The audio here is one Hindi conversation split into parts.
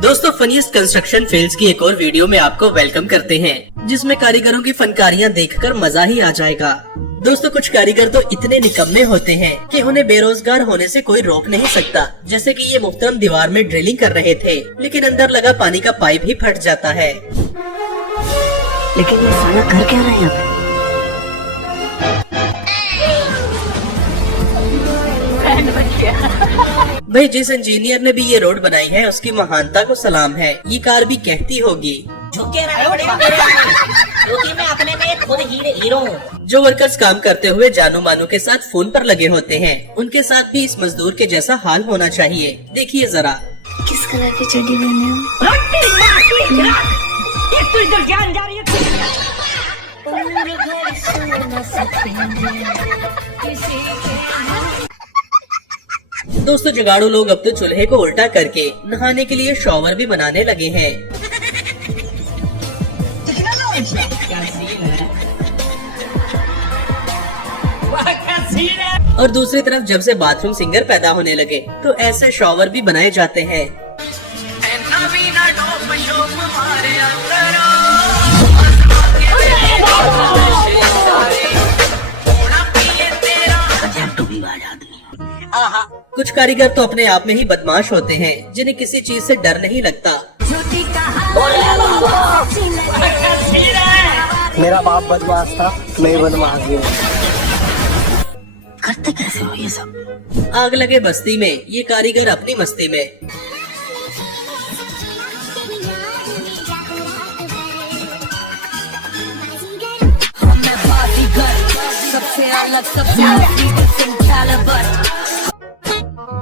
दोस्तों फनीस्ट कंस्ट्रक्शन फेल्स की एक और वीडियो में आपको वेलकम करते हैं, जिसमें कारीगरों की फनकारियां देखकर मजा ही आ जाएगा। दोस्तों कुछ कारीगर तो इतने निकम्मे होते हैं कि उन्हें बेरोजगार होने से कोई रोक नहीं सकता। जैसे कि ये मुहतरम दीवार में ड्रिलिंग कर रहे थे, लेकिन अंदर लगा पानी का पाइप ही फट जाता है। लेकिन ये साला कर क्या रहे हैं? भाई जिस इंजीनियर ने भी ये रोड बनाई है उसकी महानता को सलाम है। ये कार भी कहती होगी झुके क्योंकि मैं अपने में खुद हीरो हूँ। जो वर्कर्स काम करते हुए जानू मानू के साथ फोन पर लगे होते हैं, उनके साथ भी इस मजदूर के जैसा हाल होना चाहिए। देखिए जरा किस कलर की चड्डी पहने दोस्तों जुगाड़ू लोग अब तो चूल्हे को उल्टा करके नहाने के लिए शॉवर भी बनाने लगे हैं। और दूसरी तरफ जब से बाथरूम सिंगर पैदा होने लगे तो ऐसे शॉवर भी बनाए जाते हैं। कुछ कारीगर तो अपने आप में ही बदमाश होते हैं, जिन्हें किसी चीज से डर नहीं लगता। मेरा बाप बदमाश था, मैं बदमाश हूँ। करते कैसे हो ये सब? आग लगे बस्ती में ये कारीगर अपनी मस्ती में।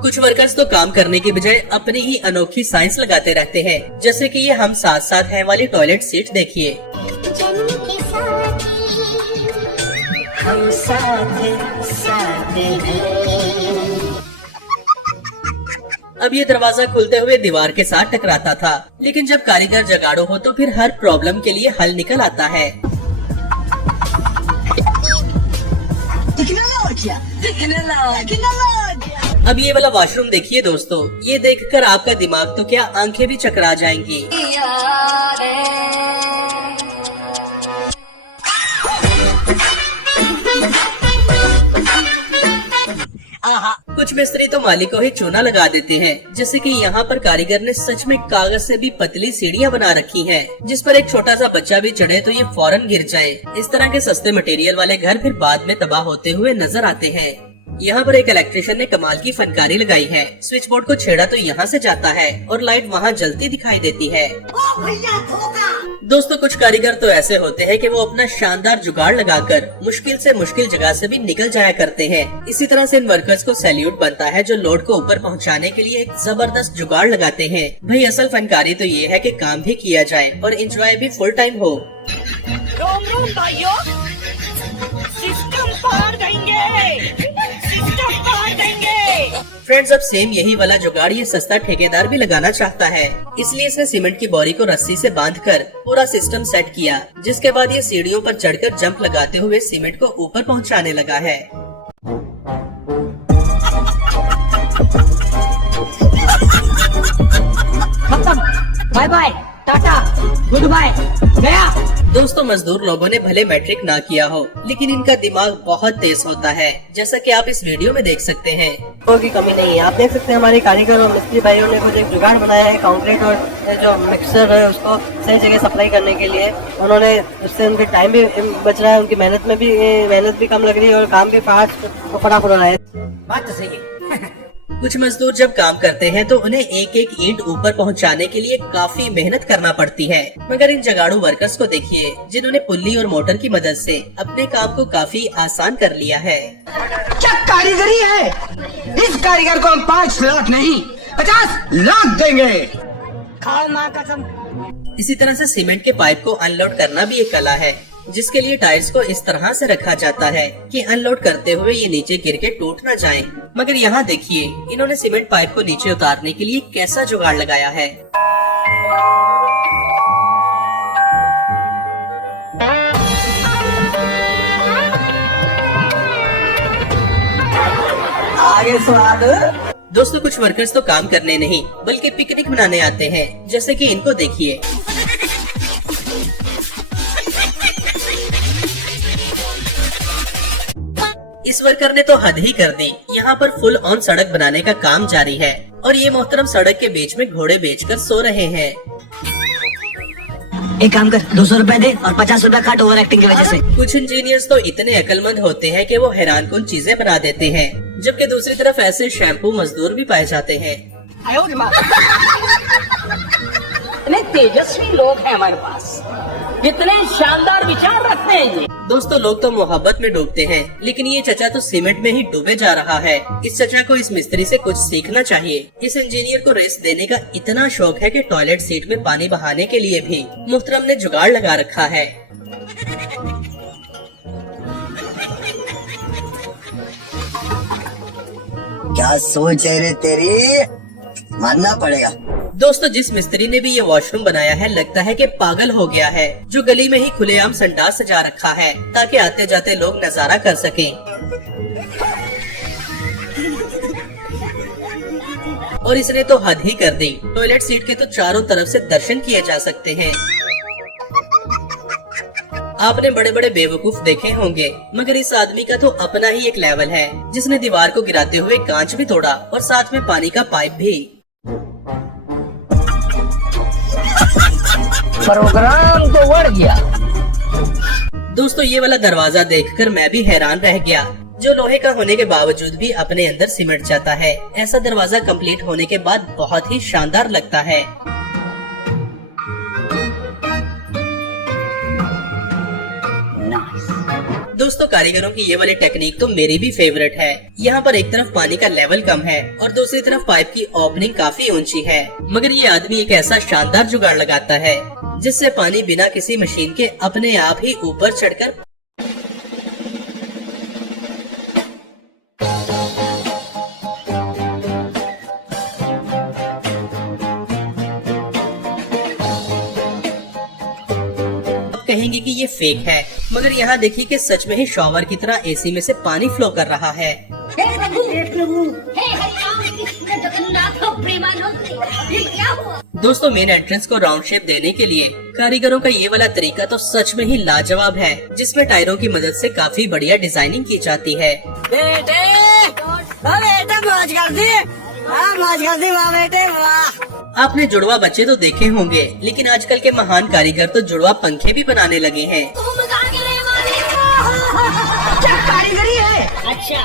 कुछ वर्कर्स तो काम करने के बजाय अपनी ही अनोखी साइंस लगाते रहते हैं। जैसे कि ये हम साथ साथ हैं वाली टॉयलेट सीट देखिए। अब ये दरवाजा खुलते हुए दीवार के साथ टकराता था, लेकिन जब कारीगर जगाड़ो हो तो फिर हर प्रॉब्लम के लिए हल निकल आता है। अब ये वाला वॉशरूम देखिए दोस्तों, ये देखकर आपका दिमाग तो क्या आंखें भी चकरा जाएंगी। कुछ मिस्त्री तो मालिक को ही चूना लगा देते हैं। जैसे कि यहाँ पर कारीगर ने सच में कागज से भी पतली सीढ़ियाँ बना रखी हैं, जिस पर एक छोटा सा बच्चा भी चढ़े तो ये फौरन गिर जाए। इस तरह के सस्ते मटेरियल वाले घर फिर बाद में तबाह होते हुए नजर आते हैं। यहाँ पर एक इलेक्ट्रिशियन ने कमाल की फनकारी लगाई है। स्विच बोर्ड को छेड़ा तो यहाँ से जाता है और लाइट वहाँ जलती दिखाई देती है। दोस्तों कुछ कारीगर तो ऐसे होते हैं कि वो अपना शानदार जुगाड़ लगाकर मुश्किल से मुश्किल जगह से भी निकल जाया करते हैं। इसी तरह से इन वर्कर्स को सैल्यूट बनता है जो लोड को ऊपर पहुंचाने के लिए एक जबरदस्त जुगाड़ लगाते हैं। भाई असल फनकारी तो ये है कि काम भी किया जाए और एंजॉय भी फुल टाइम हो। रोम रोम भाइयों, सिस्टम पार देंगे। फ्रेंड्स अब सेम यही वाला जुगाड़ ये सस्ता ठेकेदार भी लगाना चाहता है, इसलिए इसने सीमेंट की बोरी को रस्सी से बांधकर पूरा सिस्टम सेट किया, जिसके बाद ये सीढ़ियों पर चढ़कर जंप लगाते हुए सीमेंट को ऊपर पहुंचाने लगा है। Bye bye, tata, goodbye, गया। दोस्तों मजदूर लोगों ने भले मैट्रिक ना किया हो, लेकिन इनका दिमाग बहुत तेज होता है, जैसा कि आप इस वीडियो में देख सकते हैं। की कमी नहीं है। आप देख सकते हैं हमारे कारीगर और मिस्त्री भाइयों ने कुछ एक जुगाड़ बनाया है कंक्रीट और जो मिक्सर है उसको सही जगह सप्लाई करने के लिए। उन्होंने उससे उनके टाइम भी बच रहा है, उनकी मेहनत भी कम लग रही है और काम भी फास्ट और फटाफट हो रहा है। बात तो सही है। कुछ मजदूर जब काम करते हैं तो उन्हें एक एक ईंट ऊपर पहुंचाने के लिए काफी मेहनत करना पड़ती है, मगर इन जगाड़ू वर्कर्स को देखिए जिन्होंने पुल्ली और मोटर की मदद से अपने काम को काफी आसान कर लिया है। क्या कारीगरी है? इस कारीगर को हम 5 लाख नहीं 50 लाख देंगे। खाओ माँ कसम। इसी तरह से सीमेंट के पाइप को अनलोड करना भी एक कला है, जिसके लिए टायर्स को इस तरह से रखा जाता है कि अनलोड करते हुए ये नीचे गिर के टूट न जाएं। मगर यहाँ देखिए इन्होंने सीमेंट पाइप को नीचे उतारने के लिए कैसा जुगाड़ लगाया है। आगे स्वाद दोस्तों कुछ वर्कर्स तो काम करने नहीं बल्कि पिकनिक मनाने आते हैं, जैसे कि इनको देखिए। इस वर्कर ने तो हद ही कर दी। यहाँ पर फुल ऑन सड़क बनाने का काम जारी है और ये मोहतरम सड़क के बीच में घोड़े बेचकर सो रहे हैं। एक काम कर, 200 रुपए दे और 50 रुपए काट ओवर एक्टिंग की वजह से। कुछ इंजीनियर्स तो इतने अक्लमंद होते हैं कि वो हैरानकुन चीजें बना देते हैं, जबकि दूसरी तरफ ऐसे शैम्पू मजदूर भी पाए जाते हैं। इतने तेजस्वी लोग हैं हमारे पास, कितने शानदार विचार रखते हैं ये। दोस्तों लोग तो मोहब्बत में डूबते हैं, लेकिन ये चचा तो सीमेंट में ही डूबे जा रहा है। इस चचा को इस मिस्त्री से कुछ सीखना चाहिए। इस इंजीनियर को रेस्ट देने का इतना शौक है कि टॉयलेट सीट में पानी बहाने के लिए भी मुहतरम ने जुगाड़ लगा रखा है। क्या सोच है रे तेरी, मानना पड़ेगा। दोस्तों जिस मिस्त्री ने भी ये वॉशरूम बनाया है लगता है कि पागल हो गया है, जो गली में ही खुलेआम संडास सजा रखा है ताकि आते जाते लोग नजारा कर सकें। और इसने तो हद ही कर दी। टॉयलेट सीट के तो चारों तरफ से दर्शन किए जा सकते हैं। आपने बड़े बड़े बेवकूफ देखे होंगे, मगर इस आदमी का तो अपना ही एक लेवल है, जिसने दीवार को गिराते हुए कांच भी तोड़ा और साथ में पानी का पाइप भी। प्रोग्राम तो बढ़ गया। दोस्तों ये वाला दरवाजा देखकर मैं भी हैरान रह गया, जो लोहे का होने के बावजूद भी अपने अंदर सिमट जाता है। ऐसा दरवाजा कंप्लीट होने के बाद बहुत ही शानदार लगता है। दोस्तों कारीगरों की ये वाली टेक्निक तो मेरी भी फेवरेट है। यहाँ पर एक तरफ पानी का लेवल कम है और दूसरी तरफ पाइप की ओपनिंग काफी ऊंची है, मगर ये आदमी एक ऐसा शानदार जुगाड़ लगाता है जिससे पानी बिना किसी मशीन के अपने आप ही ऊपर चढ़कर कहेंगे कि ये फेक है, मगर यहाँ देखिए कि सच में ही शॉवर की तरह एसी में से पानी फ्लो कर रहा है। हे हरिराम कृष्ण जगन्नाथ प्रेमानंद, ये क्या हुआ? दोस्तों मेन एंट्रेंस को राउंड शेप देने के लिए कारीगरों का ये वाला तरीका तो सच में ही लाजवाब है, जिसमें टायरों की मदद से काफी बढ़िया डिजाइनिंग की जाती है। बेटे मौज कर दी, मौज कर दी वाह बेटे वाह। आपने जुड़वा बच्चे तो देखे होंगे, लेकिन आजकल के महान कारीगर तो जुड़वा पंखे भी बनाने लगे हैं। क्या कारीगरी है। अच्छा